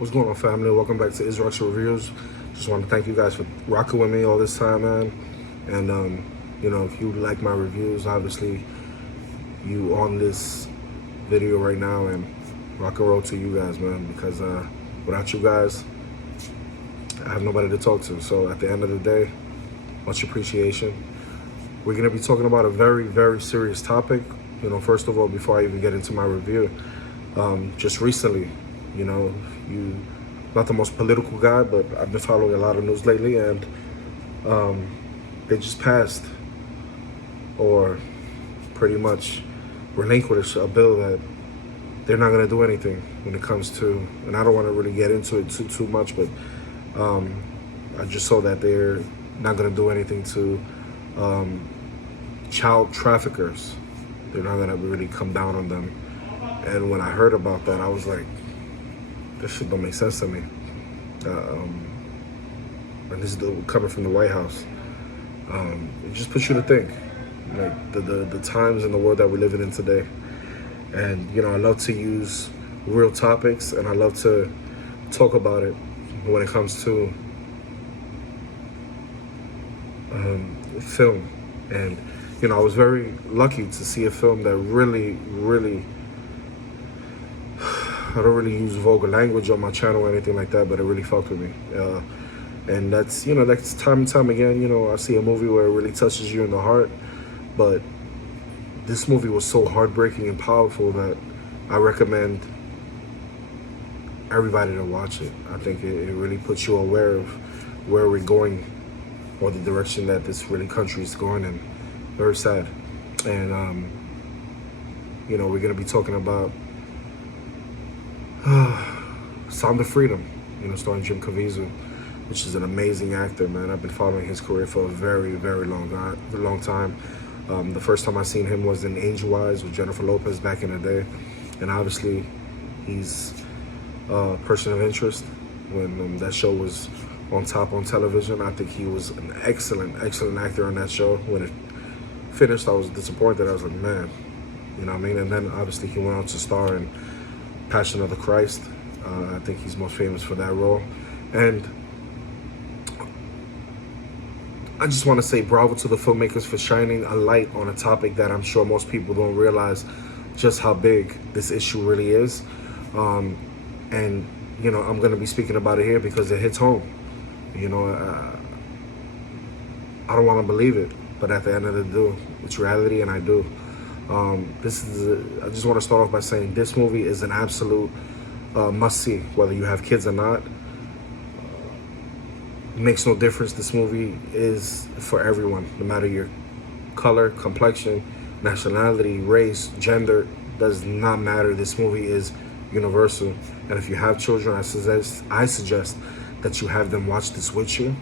What's going on, family? Welcome back to Israel's Reviews. Just want to thank you guys for rocking with me all this time, man. And if you like my reviews, obviously you on this video right now, and rock and roll to you guys, man. Because without you guys, I have nobody to talk to. So at the end of the day, much appreciation. We're gonna be talking about a very, very serious topic. First of all, before I even get into my review, just recently, you not the most political guy, but I've been following a lot of news lately, and they just passed or pretty much relinquished a bill that they're not going to do anything when it comes to, and I don't want to really get into it too much, but I just saw that they're not going to do anything to child traffickers. They're not going to really come down on them. And when I heard about that, I was like, this shit don't make sense to me. And this is coming from the White House. It just puts you to think, like the times in the world that we're living in today. And I love to use real topics, and I love to talk about it when it comes to film. And I was very lucky to see a film that really, I don't really use vulgar language on my channel or anything like that, but it really fucked with me. And that's time and time again, I see a movie where it really touches you in the heart. But this movie was so heartbreaking and powerful that I recommend everybody to watch it. I think it really puts you aware of where we're going, or the direction that this really country is going in. Very sad. And, we're going to be talking about Sound of Freedom, starring Caviezel, which is an amazing actor, man. I've been following his career for a very, very long time. The first time I seen him was in Angel Eyes with Jennifer Lopez back in the day. And obviously, he's a person of interest. When that show was on top on television, I think he was an excellent actor on that show. When it finished, I was disappointed. I was like, man, you know what I mean? And then obviously he went on to star in Passion of the Christ. I think he's most famous for that role. And I just want to say bravo to the filmmakers for shining a light on a topic that I'm sure most people don't realize just how big this issue really is. And, I'm going to be speaking about it here because it hits home. I don't want to believe it, but at the end of the day, it's reality, and I do. I just want to start off by saying this movie is an absolute must-see, whether you have kids or not. It makes no difference. This movie is for everyone, no matter your color, complexion, nationality, race, gender, does not matter. This movie is universal. And if you have children, I suggest that you have them watch this with you.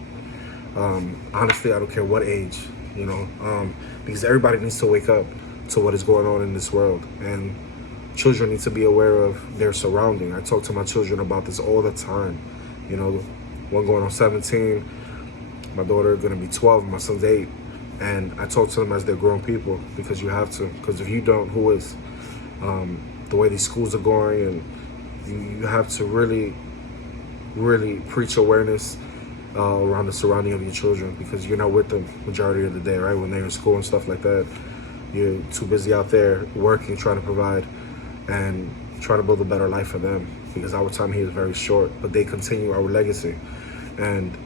Honestly, I don't care what age, because everybody needs to wake up to what is going on in this world, and children need to be aware of their surrounding. I talk to my children about this all the time. One going on 17, my daughter going to be 12, my son's 8, and I talk to them as they're grown people, because you have to. Because if you don't, who is? The way these schools are going, and you have to really preach awareness around the surrounding of your children, because you're not with them majority of the day, right? When they're in school and stuff like that, you're too busy out there working, trying to provide, and trying to build a better life for them, because our time here is very short, but they continue our legacy. And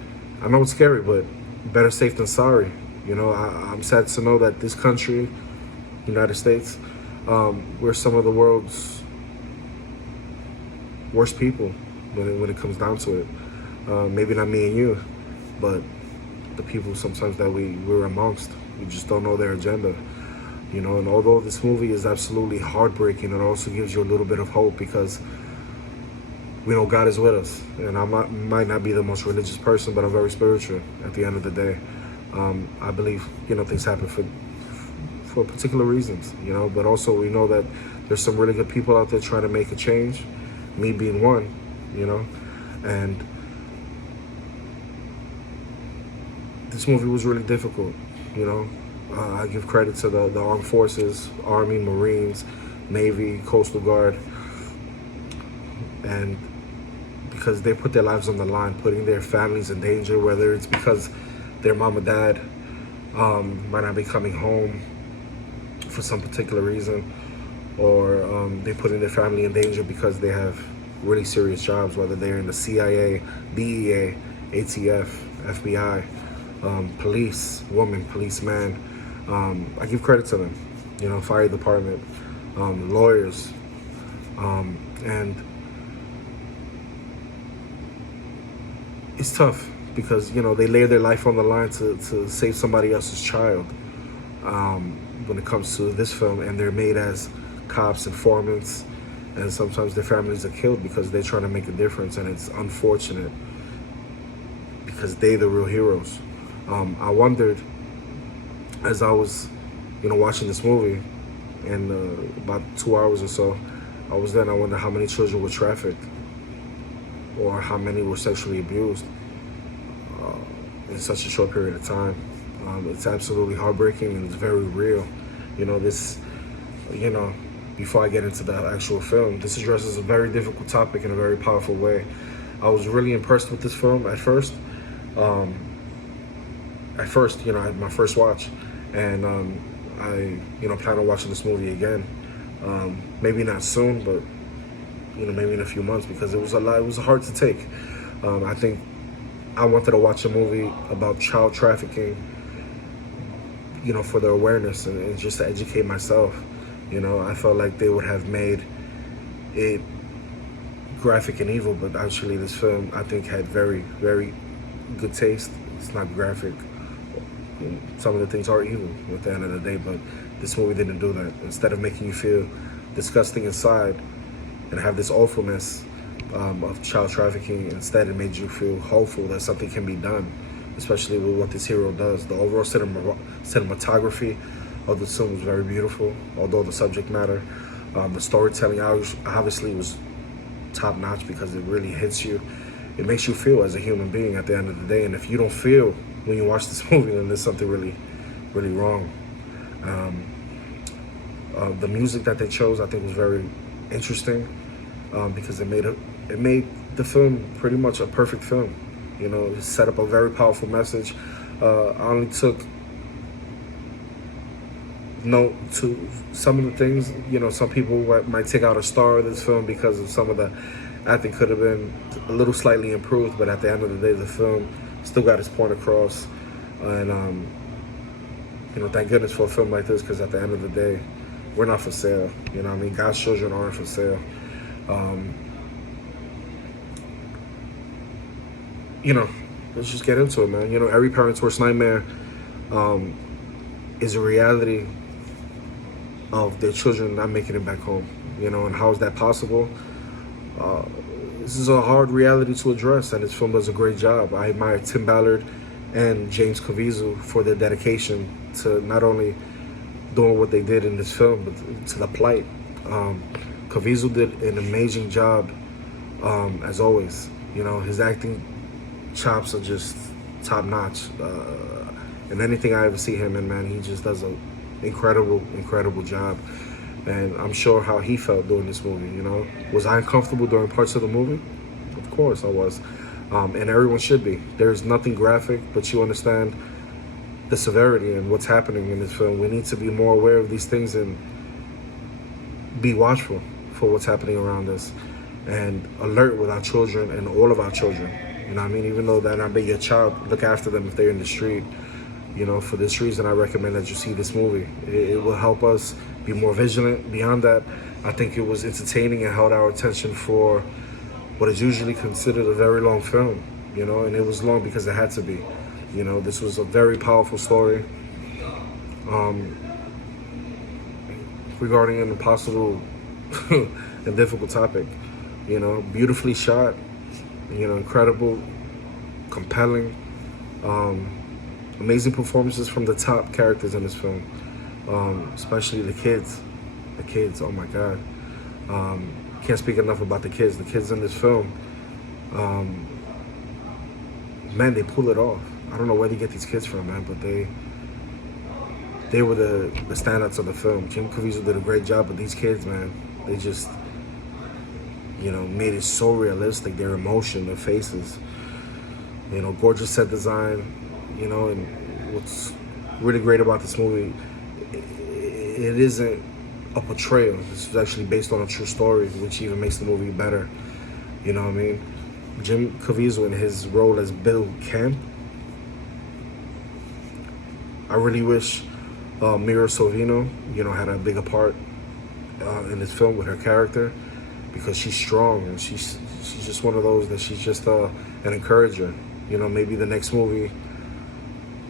I know it's scary, but better safe than sorry. I'm sad to know that this country, United States, we're some of the world's worst people when it comes down to it. Maybe not me and you, but the people sometimes that we're amongst, we just don't know their agenda. And although this movie is absolutely heartbreaking, it also gives you a little bit of hope, because we know God is with us. And I might not be the most religious person, but I'm very spiritual at the end of the day. I believe, things happen for particular reasons, but also we know that there's some really good people out there trying to make a change, me being one, and this movie was really difficult, I give credit to the armed forces, Army, Marines, Navy, Coastal Guard, and because they put their lives on the line, putting their families in danger, whether it's because their mom or dad might not be coming home for some particular reason, or they putting their family in danger because they have really serious jobs, whether they're in the CIA, DEA, ATF, FBI, police, woman, policeman. I give credit to them, fire department, lawyers, and it's tough because, they lay their life on the line to save somebody else's child. When it comes to this film, and they're made as cops, informants, and sometimes their families are killed because they're trying to make a difference, and it's unfortunate because they're the real heroes. I wondered as I was, watching this movie, and about 2 hours or so, I wonder how many children were trafficked or how many were sexually abused in such a short period of time. It's absolutely heartbreaking and it's very real. Before I get into the actual film, this addresses a very difficult topic in a very powerful way. I was really impressed with this film at first. I had my first watch, and I plan on watching this movie again. Maybe not soon, but maybe in a few months, because it was a lot. It was hard to take. I think I wanted to watch a movie about child trafficking, for the awareness and just to educate myself. I felt like they would have made it graphic and evil, but actually this film, I think, had very, very good taste. It's not graphic. Some of the things are evil at the end of the day, but this movie didn't do that. Instead of making you feel disgusting inside and have this awfulness of child trafficking, instead it made you feel hopeful that something can be done, especially with what this hero does. The overall cinematography of the film was very beautiful, although the subject matter, the storytelling obviously was top notch because it really hits you. It makes you feel as a human being at the end of the day, and if you don't feel when you watch this movie, then there's something really, really wrong. The music that they chose, I think, was very interesting because it made the film pretty much a perfect film. It set up a very powerful message. I only took note to some of the things. Some people might take out a star of this film because of some of the acting could have been a little slightly improved, but at the end of the day, the film still got its point across. And thank goodness for a film like this, because at the end of the day, we're not for sale. God's children aren't for sale. Let's just get into it, man. Every parent's worst nightmare is a reality of their children not making it back home. And how is that possible? This is a hard reality to address, and this film does a great job. I admire Tim Ballard and James Caviezel for their dedication to not only doing what they did in this film, but to the plight. Caviezel did an amazing job, as always. His acting chops are just top notch. And anything I ever see him in, man, he just does an incredible job. And I'm sure how he felt doing this movie. Was I uncomfortable during parts of the movie? Of course I was. And everyone should be. There's nothing graphic, but you understand the severity and what's happening in this film. We need to be more aware of these things and be watchful for what's happening around us, and alert with our children and all of our children. Even though that might be your child, look after them if they're in the street. For this reason, I recommend that you see this movie. It will help us be more vigilant. Beyond that, I think it was entertaining and held our attention for what is usually considered a very long film, and it was long because it had to be. This was a very powerful story regarding an impossible and difficult topic. Beautifully shot, incredible, compelling, amazing performances from the top characters in this film, especially the kids. The kids, oh my God. Can't speak enough about the kids. The kids in this film, man, they pull it off. I don't know where they get these kids from, man, but they were the standouts of the film. Jim Caviezel did a great job, but these kids, man, they just, made it so realistic. Their emotion, their faces, gorgeous set design, and what's really great about this movie, it isn't a portrayal. This is actually based on a true story, which even makes the movie better. You know what I mean? Jim Caviezel in his role as Bill Kemp. I really wish Mira Sorvino, had a bigger part in this film with her character, because she's strong and she's just one of those that she's just an encourager. Maybe the next movie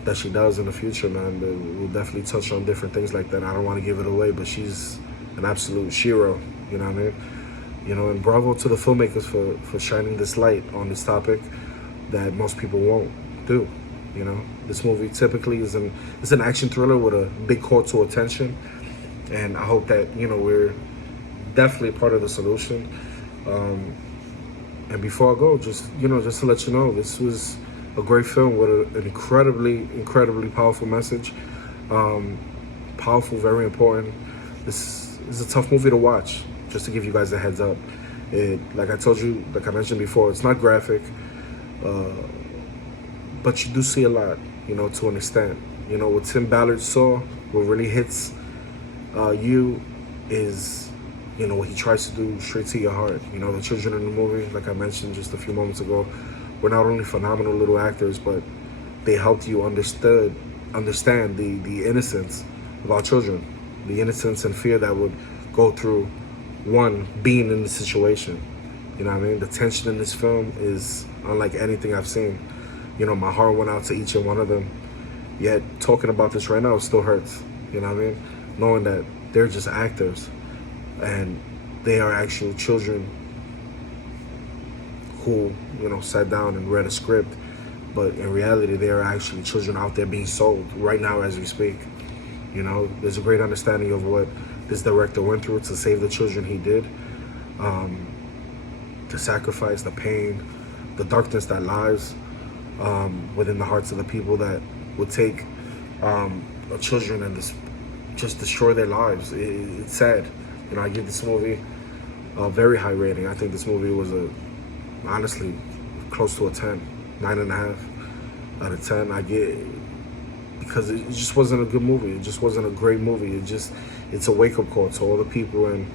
that she does in the future, man, we'll definitely touch on different things like that. I don't want to give it away, but she's an absolute hero. You know what I mean? And bravo to the filmmakers for shining this light on this topic that most people won't do. This movie typically is it's an action thriller with a big call to attention, and I hope that we're definitely part of the solution. And before I go, just to let you know, this was a great film with an incredibly powerful message. Powerful, very important. This is a tough movie to watch, just to give you guys a heads up. Like I mentioned before, it's not graphic, but you do see a lot, to an extent. What Tim Ballard saw, what really hits you is, what he tries to do straight to your heart. The children in the movie, like I mentioned just a few moments ago, were not only phenomenal little actors, but they helped you understand the innocence of our children, the innocence and fear that would go through one being in the situation. You know what I mean? The tension in this film is unlike anything I've seen. My heart went out to each and one of them. Yet talking about this right now, it still hurts. You know what I mean? Knowing that they're just actors and they are actual children who, sat down and read a script, but in reality, they are actually children out there being sold right now as we speak. There's a great understanding of what this director went through to save the children he did. The sacrifice, the pain, the darkness that lies within the hearts of the people that would take children and just destroy their lives. It's sad. I give this movie a very high rating. I think this movie was honestly close to a 10, 9.5 out of 10. I get, because it just wasn't a good movie. It just wasn't a great movie. It's a wake-up call to all the people and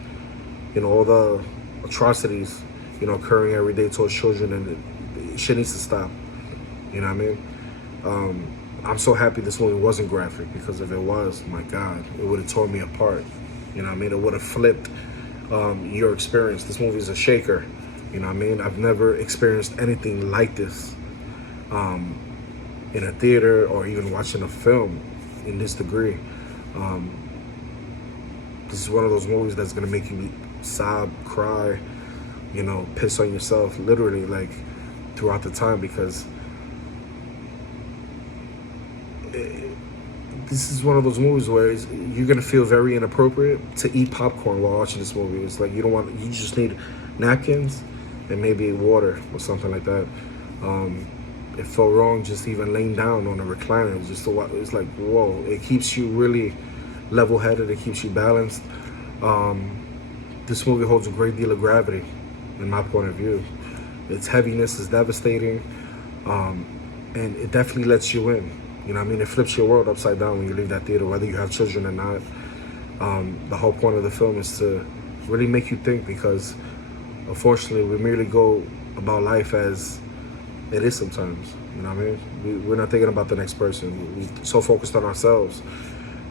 all the atrocities occurring every day towards children, and shit needs to stop. You know what I mean? I'm so happy this movie wasn't graphic, because if it was, my God, it would have torn me apart. You know what I mean? It would have flipped your experience. This movie is a shaker. You know what I mean? I've never experienced anything like this in a theater or even watching a film in this degree. This is one of those movies that's gonna make you sob, cry, piss on yourself, literally, like, throughout the time, because this is one of those movies where you're gonna feel very inappropriate to eat popcorn while watching this movie. It's like you just need napkins and maybe water or something like that. It felt wrong just even laying down on a recliner. It's like, whoa. It keeps you really level-headed. It keeps you balanced. This movie holds a great deal of gravity, in my point of view. Its heaviness is devastating, and it definitely lets you in. You know what I mean? It flips your world upside down when you leave that theater, whether you have children or not. The whole point of the film is to really make you think, because unfortunately we merely go about life as it is sometimes. You know what I mean? We're not thinking about the next person. We're so focused on ourselves.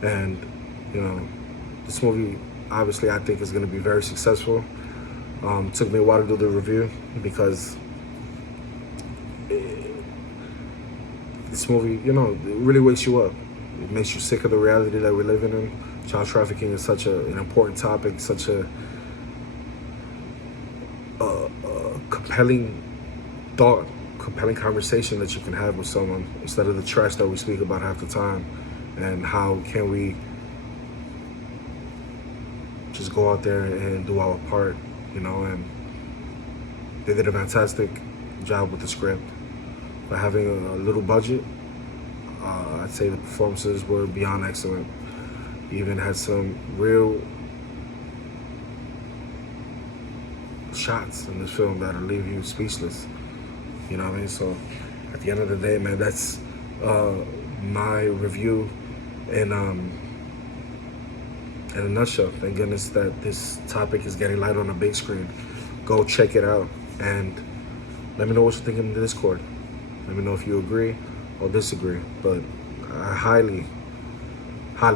And, this movie, obviously, I think is going to be very successful. Took me a while to do the review, because this movie, it really wakes you up. It makes you sick of the reality that we're living in. Child trafficking is such an important topic, such a compelling thought, compelling conversation that you can have with someone, instead of the trash that we speak about half the time. And how can we just go out there and do our part, and they did a fantastic job with the script. By having a little budget, I'd say the performances were beyond excellent. Even had some real shots in this film that'll leave you speechless. You know what I mean? So at the end of the day, man, that's my review in a nutshell. Thank goodness that this topic is getting light on the big screen. Go check it out and let me know what you think in the Discord. Let me know if you agree or disagree. But I highly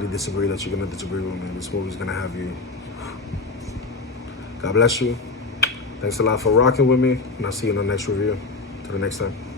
disagree that you're gonna disagree with me. This movie's gonna have you. God bless you. Thanks a lot for rocking with me, and I'll see you in the next review. Till the next time.